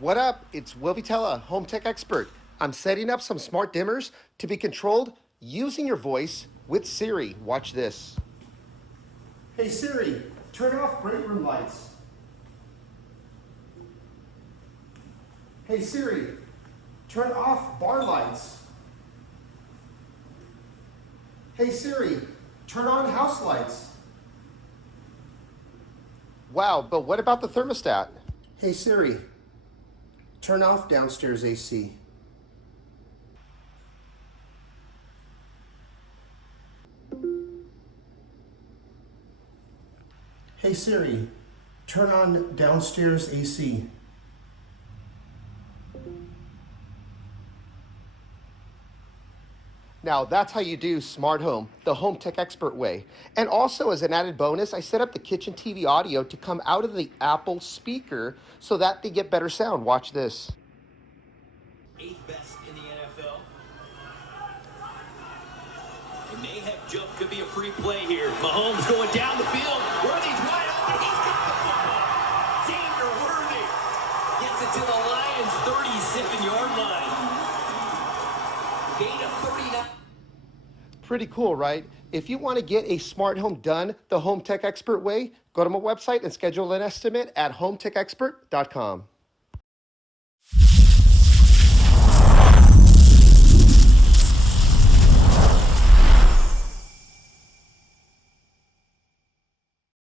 What up? It's Will Vitela, home tech expert. I'm setting up some smart dimmers to be controlled using your voice with Siri. Watch this. Hey Siri, turn off great room lights. Hey Siri, turn off bar lights. Hey Siri, turn on house lights. Wow, but what about the thermostat? Hey Siri, turn off downstairs AC. Hey Siri, turn on downstairs AC. Now that's how you do smart home, the home tech expert way. And also as an added bonus, I set up the kitchen TV audio to come out of the Apple speaker so that they get better sound. Watch this. 8th best in the NFL. It may have jumped, could be a free play here. Mahomes going down the field. Worthy's wide open. He's got the football. Xavier Worthy gets it to the Lions' 37-yard line. Gain of 39. Pretty cool, right? If you want to get a smart home done the home tech expert way, go to my website and schedule an estimate at hometechexpert.com.